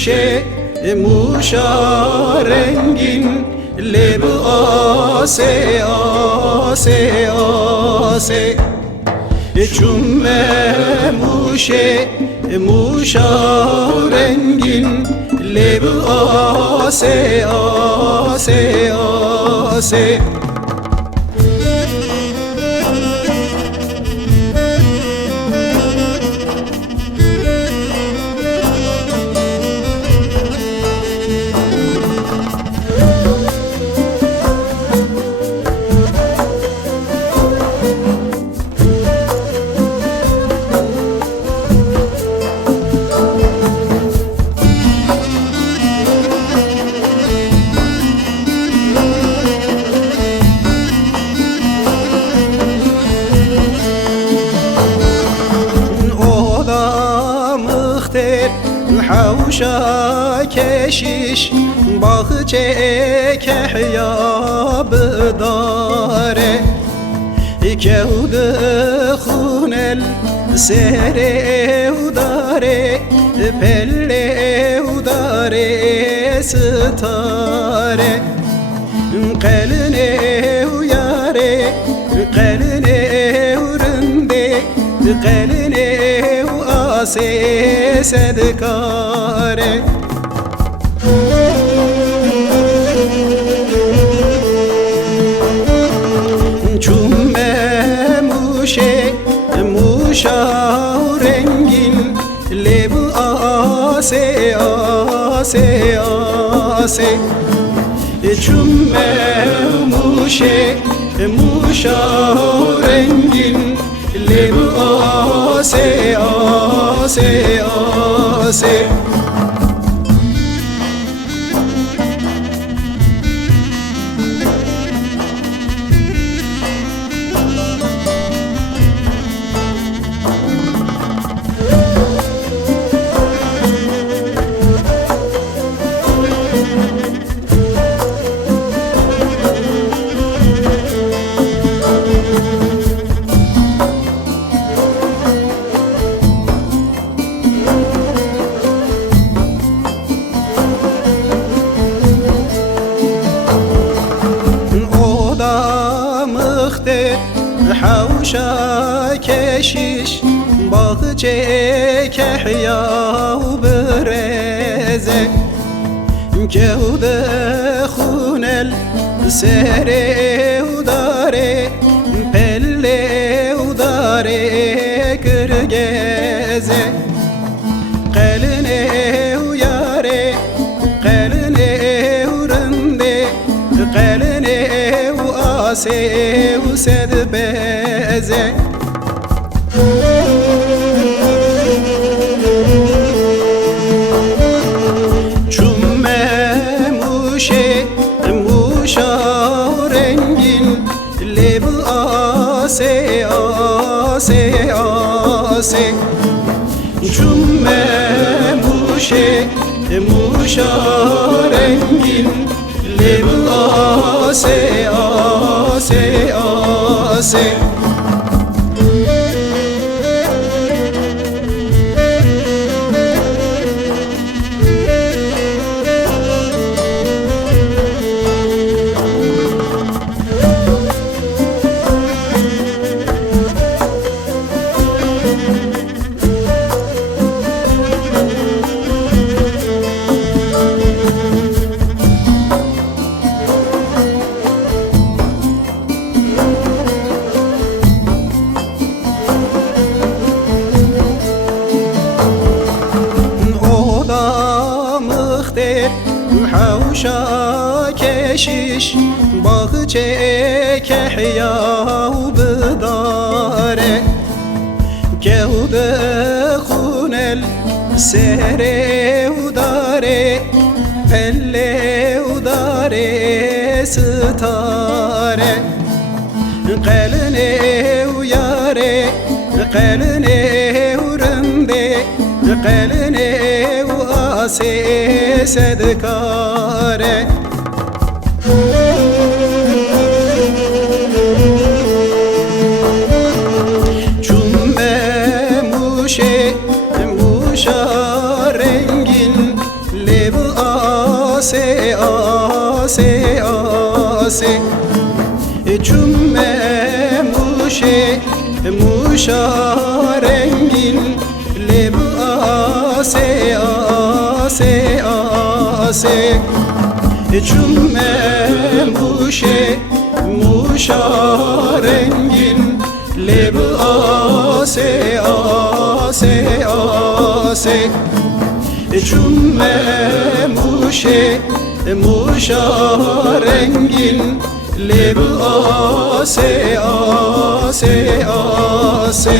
muşe muşa rengin leb ase ase ase Cümme muşe muşa rengin leb ase ase ase حوشا كشيش باغچه كحيا بداره كود خون السر وداره پل وداره ستاره قلنه وياره قلنه ورنده قلنه وآسي صدقاره Cümme muşe muşa rengin leb ase ase ase Cümme muşe muşa rengin leb ase ase ase حوشا كشيش باغچه كحيا وبرزه كود خون السر وداره پل وداره كرگزه قلنه وياره قلنه ورنده قلنه وآسي وسد بزه Cümme muşe muşa rengin leb ase ase ase Cümme muşe muşa rengin leb ase ase ase حوشا كشيش باغچه كحيا وبداره كود خون السر وداره پل وداره ستاره قلنه وياره قلنه ورنده قلنه وآسي صدقاره Cümme muşe muşa آسه چومه موشه موشا رنگین لب آسه آسه آسه چومه موشه موشا رنگین لب آسه آسه آسه چومه موشه موشا رنگین لب آسه آسه آسه